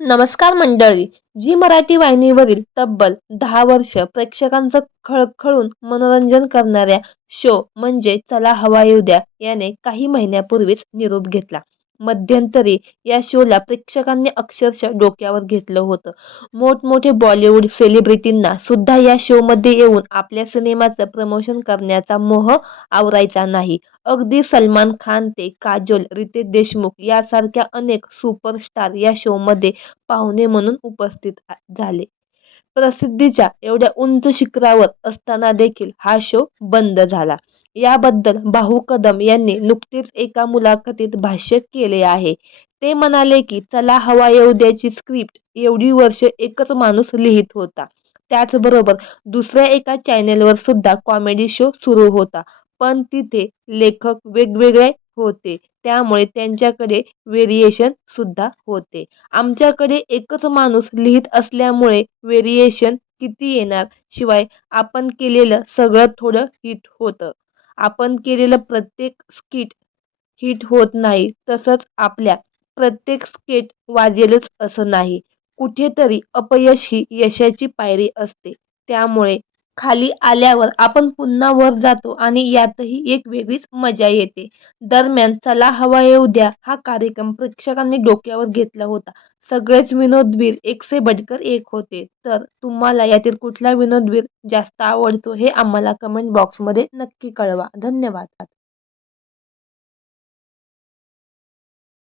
नमस्कार मंडळी. जी मराठी वाहिनीवरील तब्बल 10 वर्ष प्रेक्षकांचं खळखळून मनोरंजन करणाऱ्या शो म्हणजे चला हवा येऊ द्या याने काही महिन्यापूर्वीच निरोप घेतला. मध्यंतरी या शोला प्रेक्षकांनी अक्षरशः डोक्यावर घेतलं होतं. मोठमोठे बॉलिवूड सेलिब्रिटींना सुद्धा या शोमध्ये येऊन आपल्या सिनेमाचं प्रमोशन करण्याचा मोह आवरायचा नाही. अगदी सलमान खान ते काजोल, रितेश देशमुख यासारख्या अनेक सुपरस्टार या शोमध्ये पाहुणे म्हणून उपस्थित झाले. प्रसिद्धीच्या एवढ्या उंच शिखरावर असताना देखील हा शो बंद झाला. याबद्दल बाहू कदम यांनी नुकतीच एका मुलाखतीत भाष्य केले आहे. ते म्हणाले की चला हवा येऊ द्याची स्क्रिप्ट एवढी वर्ष एकच माणूस लिहित होता. त्याचबरोबर दुसऱ्या एका चॅनेलवर सुद्धा कॉमेडी शो सुरू होता. पण तिथे लेखक वेगवेगळे होते. त्यामुळे त्यांच्याकडे व्हेरिएशन सुद्धा होते. आमच्याकडे एकच माणूस लिहित असल्यामुळे व्हेरिएशन किती येणार? शिवाय आपण केलेलं सगळं थोडं हिट होतं. आपण केलेलं प्रत्येक स्किट हिट होत नाही. तसंच आपल्या प्रत्येक स्किट वाजेलच असं नाही. कुठेतरी अपयश ही यशाची पायरी असते. त्यामुळे खाली आल्यावर आपण पुन्हा वर जातो आणि यातही एक वेगळीच मजा येते. दरम्यान चला हवा येऊ द्या हा कार्यक्रम प्रेक्षकांनी डोक्यावर घेतला होता. सगळेच विनोदवीर एक से बढ़कर एक होते. तर तुम्हाला यातील कुठला विनोदवीर जास्त आवडतो हे आम्हाला कमेंट बॉक्समध्ये नक्की कळवा. धन्यवाद.